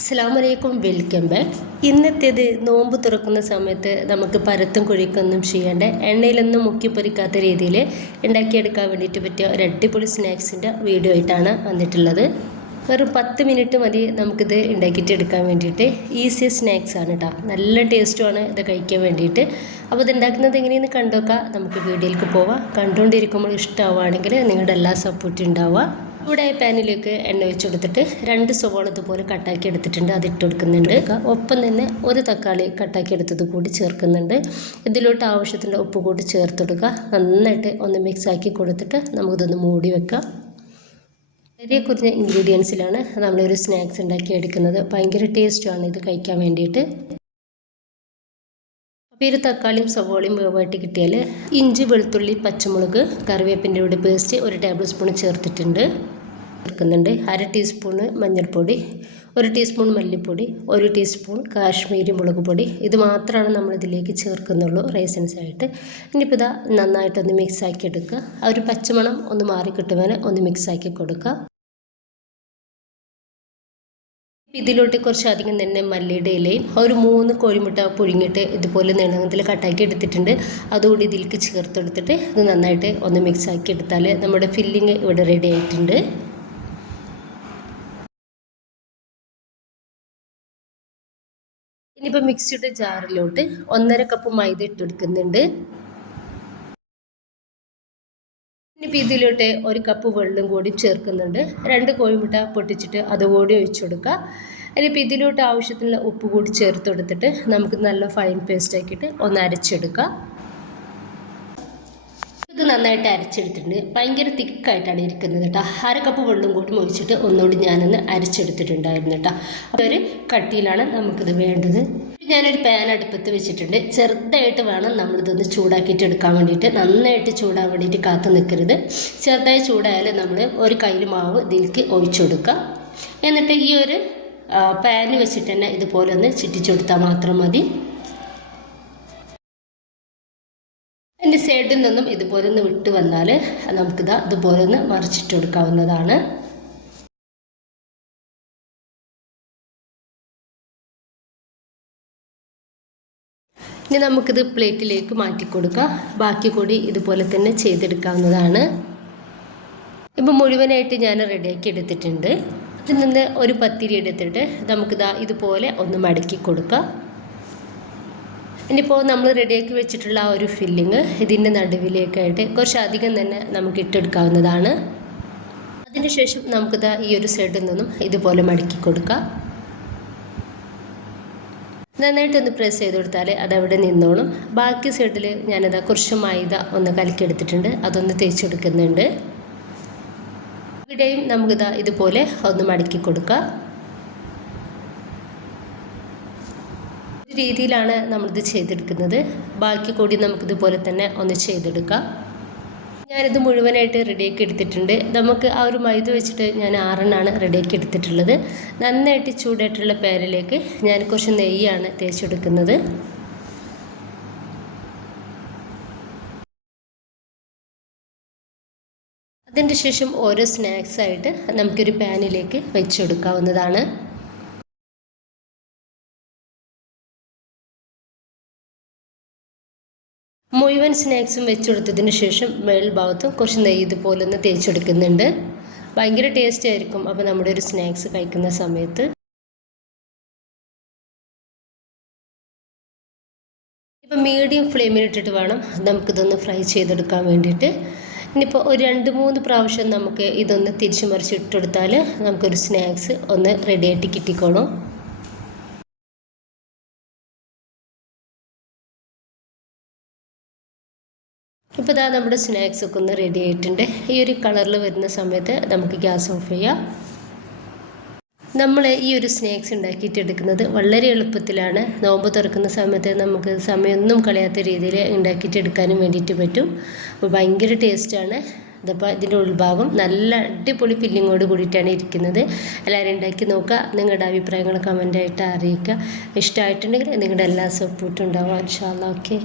അസ്സാം വലൈക്കും welcome back. ഇന്നത്തേത് നോമ്പ് തുറക്കുന്ന സമയത്ത് നമുക്ക് പരത്തും കുഴിക്കൊന്നും ചെയ്യേണ്ട എണ്ണയിലൊന്നും മുക്കി പൊരിക്കാത്ത രീതിയിൽ ഉണ്ടാക്കിയെടുക്കാൻ വേണ്ടിയിട്ട് പറ്റിയ ഒരു അടിപൊളി സ്നാക്സിന്റെ വീഡിയോ ആയിട്ടാണ് വന്നിട്ടുള്ളത്. വെറും പത്ത് മിനിറ്റ് മതി നമുക്കിത് ഉണ്ടാക്കിയിട്ട് എടുക്കാൻ വേണ്ടിയിട്ട്. ഈസി സ്നാക്സ് ആണ് കേട്ടോ നല്ല ടേസ്റ്റുമാണ് ഇത് കഴിക്കാൻ വേണ്ടിയിട്ട്. അപ്പോൾ ഇത് ഉണ്ടാക്കുന്നത് എങ്ങനെയെന്ന് കണ്ടുനോക്കാം നമുക്ക് വീഡിയോയിലേക്ക് പോവാം. കണ്ടുകൊണ്ടിരിക്കുമ്പോൾ ഇഷ്ടമാവുകയാണെങ്കിൽ നിങ്ങളുടെ എല്ലാ സപ്പോർട്ടും ഉണ്ടാവുക. ഇവിടെ പാനിലേക്ക് എണ്ണ ഒഴിച്ച് കൊടുത്തിട്ട് രണ്ട് സവാള ഇതുപോലെ കട്ടാക്കി എടുത്തിട്ടുണ്ട്. അത് ഇട്ട് കൊടുക്കുന്നുണ്ട്. ഒപ്പം തന്നെ ഒരു തക്കാളി കട്ടാക്കി എടുത്തത് കൂടി ചേർക്കുന്നുണ്ട്. ഇതിലോട്ട് ആവശ്യത്തിന്റെ ഉപ്പ് കൂടി ചേർത്ത് കൊടുക്കുക. നന്നായിട്ട് ഒന്ന് മിക്സ് ആക്കി കൊടുത്തിട്ട് നമുക്കിതൊന്ന് മൂടി വെക്കാം. വളരെ കുറഞ്ഞ ഇൻഗ്രീഡിയൻസിലാണ് നമ്മളൊരു സ്നാക്സ് ഉണ്ടാക്കി എടുക്കുന്നത് ഭയങ്കര ടേസ്റ്റുമാണ് ഇത് കഴിക്കാൻ വേണ്ടിയിട്ട്. അപ്പോൾ തക്കാളിയും സവോളയും വേവായിട്ട് കിട്ടിയാൽ ഇഞ്ചി വെളുത്തുള്ളി പച്ചമുളക് കറിവേപ്പിന്റെ കൂടെ പേസ്റ്റ് ഒരു ടേബിൾ സ്പൂൺ ചേർത്തിട്ടുണ്ട്. ചേർക്കുന്നുണ്ട്. അര ടീസ്പൂണ് മഞ്ഞൾപ്പൊടി ഒരു ടീസ്പൂൺ മല്ലിപ്പൊടി ഒരു ടീസ്പൂൺ കാശ്മീരി മുളക് പൊടി. ഇത് മാത്രമാണ് നമ്മൾ ഇതിലേക്ക് ചേർക്കുന്നുള്ളൂ റൈസൻസ് ആയിട്ട് ഇനിയിപ്പോൾ ഇതാ നന്നായിട്ടൊന്ന് മിക്സാക്കി എടുക്കുക. ആ ഒരു പച്ചമണം ഒന്ന് മാറി കിട്ടുവാൻ ഒന്ന് മിക്സാക്കി കൊടുക്കുക. ഇതിലോട്ട് കുറച്ചധികം തന്നെ മല്ലിയുടെ ഇലയും ഒരു മൂന്ന് കോഴിമുട്ട പുഴുങ്ങിയിട്ട് ഇതുപോലെ നീളത്തിൽ കട്ടാക്കി എടുത്തിട്ടുണ്ട്. അതുകൂടി ഇതിലേക്ക് ചേർത്തെടുത്തിട്ട് ഇത് നന്നായിട്ട് ഒന്ന് മിക്സ് ആക്കി എടുത്താൽ നമ്മുടെ ഫില്ലിങ് ഇവിടെ റെഡി ആയിട്ടുണ്ട്. ഇനിയിപ്പോൾ മിക്സിയുടെ ജാറിലോട്ട് ഒന്നര കപ്പ് മൈദ ഇട്ടെടുക്കുന്നുണ്ട് ഇനിയിപ്പോൾ ഇതിലോട്ട് ഒരു കപ്പ് വെള്ളം കൂടി ചേർക്കുന്നുണ്ട്. രണ്ട് കോഴിമുട്ട പൊട്ടിച്ചിട്ട് അതുകൂടി ഒഴിച്ചു കൊടുക്കുക. ഇനിയിപ്പോൾ ഇതിലോട്ട് ആവശ്യത്തിനുള്ള ഉപ്പ് കൂടി ചേർത്ത് കൊടുത്തിട്ട് നമുക്ക് നല്ല ഫൈൻ പേസ്റ്റ് ആക്കിയിട്ട് ഒന്ന് അരച്ചെടുക്കുക ഇത് നന്നായിട്ട് അരച്ചെടുത്തിട്ടുണ്ട്. ഭയങ്കര തിക്കായിട്ടാണ് ഇരിക്കുന്നത് കേട്ടോ. അര കപ്പ് വെള്ളം കൂടി ഒഴിച്ചിട്ട് ഒന്നുകൂടി ഞാനൊന്ന് അരച്ചെടുത്തിട്ടുണ്ടായിരുന്നു കേട്ടോ. അപ്പോൾ ഒരു കട്ടിയിലാണ് നമുക്കിത് വേണ്ടത്. ഞാനൊരു പാൻ അടുപ്പത്ത് വെച്ചിട്ടുണ്ട്. ചെറുതായിട്ട് വേണം നമ്മളിതൊന്ന് ചൂടാക്കിയിട്ട് എടുക്കാൻ വേണ്ടിയിട്ട്. നന്നായിട്ട് ചൂടാൻ വേണ്ടിയിട്ട് കാത്തു നിൽക്കരുത്. ചെറുതായി ചൂടായാലും നമ്മൾ ഒരു കയ്യിൽ മാവ് ഇതിലേക്ക് ഒഴിച്ചു കൊടുക്കുക. എന്നിട്ട് ഈ ഒരു പാന് വെച്ചിട്ട് തന്നെ ഇതുപോലെ ഒന്ന് ചുറ്റിച്ചു കൊടുത്താൽ മാത്രം മതി. എന്റെ സൈഡിൽ നിന്നും ഇതുപോലെ ഒന്ന് വിട്ട് വന്നാൽ നമുക്കിതാ ഇതുപോലെ ഒന്ന് മറിച്ചിട്ട് കൊടുക്കാവുന്നതാണ്. ഇനി നമുക്കിത് പ്ലേറ്റിലേക്ക് മാറ്റി കൊടുക്കാം. ബാക്കി കൂടി ഇതുപോലെ തന്നെ ചെയ്തെടുക്കാവുന്നതാണ്. ഇപ്പം മുഴുവനായിട്ട് ഞാൻ റെഡിയാക്കി എടുത്തിട്ടുണ്ട്. ഇതിൽ നിന്ന് ഒരു പത്തിരി എടുത്തിട്ട് നമുക്കിതാ ഇതുപോലെ ഒന്ന് മടക്കി കൊടുക്കാം. ഇനിയിപ്പോൾ നമ്മൾ റെഡിയാക്കി വെച്ചിട്ടുള്ള ആ ഒരു ഫില്ലിങ് ഇതിന്റെ നടുവിലേക്കായിട്ട് കുറച്ചധികം തന്നെ നമുക്ക് ഇട്ടെടുക്കാവുന്നതാണ്. അതിന് ശേഷം നമുക്കിതാ ഈ ഒരു സൈഡിൽ നിന്നും ഇതുപോലെ മടക്കി കൊടുക്കാം. നന്നായിട്ടൊന്ന് പ്രസ് ചെയ്ത് കൊടുത്താൽ അതവിടെ നിന്നോളും. ബാക്കി സൈഡിൽ ഞാനത് കുറച്ച് മൈദ ഒന്ന് കലക്കിയെടുത്തിട്ടുണ്ട്. അതൊന്ന് തേച്ചെടുക്കുന്നുണ്ട് ഇവിടെയും നമുക്കിതാ ഇതുപോലെ ഒന്ന് മടക്കി കൊടുക്കാം. രീതിയിലാണ് നമ്മളിത് ചെയ്തെടുക്കുന്നത്. ബാക്കി കൂടി നമുക്കിതുപോലെ തന്നെ ഒന്ന് ചെയ്തെടുക്കാം. ഞാനിത് മുഴുവനായിട്ട് റെഡിയാക്കി എടുത്തിട്ടുണ്ട്. നമുക്ക് ആ ഒരു മൈദ വെച്ചിട്ട് ഞാൻ ആറെണ്ണാണ് റെഡിയാക്കി എടുത്തിട്ടുള്ളത്. നന്നായിട്ട് ചൂടായിട്ടുള്ള പാനിലേക്ക് ഞാൻ കുറച്ച് നെയ്യാണ് തേച്ചെടുക്കുന്നത്. അതിന്റെ ശേഷം ഓരോ സ്നാക്സായിട്ട് നമുക്കൊരു പാനിലേക്ക് വെച്ചെടുക്കാവുന്നതാണ്. മുഴുവൻ സ്നാക്സും വെച്ചെടുത്തതിന് ശേഷം മേൽഭാഗത്തും കുറച്ച് നെയ്യ് ഇതുപോലെ ഒന്ന് തേച്ചെടുക്കുന്നുണ്ട്. ഭയങ്കര ടേസ്റ്റ് ആയിരിക്കും അപ്പോൾ നമ്മുടെ ഒരു സ്നാക്സ് കഴിക്കുന്ന സമയത്ത്. ഇപ്പം മീഡിയം ഫ്ലെയിമിലിട്ടിട്ട് വേണം നമുക്കിതൊന്ന് ഫ്രൈ ചെയ്തെടുക്കാൻ വേണ്ടിയിട്ട്. ഇനിയിപ്പോൾ ഒരു രണ്ട് മൂന്ന് പ്രാവശ്യം നമുക്ക് ഇതൊന്ന് തിരിച്ചു മറിച്ച് ഇട്ടെടുത്താൽ നമുക്കൊരു സ്നാക്സ് ഒന്ന് റെഡിയായിട്ട് കിട്ടിക്കോളും. ഇപ്പോൾ ഇതാ നമ്മുടെ സ്നാക്സ് ഒക്കെ ഒന്ന് റെഡി ആയിട്ടുണ്ട്. ഈ ഒരു കളറിൽ വരുന്ന സമയത്ത് നമുക്ക് ഗ്യാസ് ഓഫ് ചെയ്യാം. നമ്മൾ ഈ ഒരു സ്നാക്സ് ഉണ്ടാക്കിയിട്ട് എടുക്കുന്നത് വളരെ എളുപ്പത്തിലാണ്. നോമ്പ് തുറക്കുന്ന സമയത്ത് നമുക്ക് സമയമൊന്നും കളയാത്ത രീതിയിൽ ഉണ്ടാക്കിയിട്ട് എടുക്കാനും വേണ്ടിയിട്ട് പറ്റും. അപ്പോൾ ഭയങ്കര ടേസ്റ്റാണ് ഇതിപ്പോൾ ഇതിന്റെ ഉൾഭാഗം നല്ല അടിപൊളി ഫില്ലിങ്ങോട് കൂടിയിട്ടാണ് ഇരിക്കുന്നത്. എല്ലാവരും ഉണ്ടാക്കി നോക്കുക. നിങ്ങളുടെ അഭിപ്രായങ്ങൾ കമന്റായിട്ട് അറിയിക്കുക. ഇഷ്ടമായിട്ടുണ്ടെങ്കിൽ നിങ്ങളുടെ എല്ലാ സപ്പോർട്ടും ഉണ്ടാവും. ഇൻഷാല്ല ഓക്കെ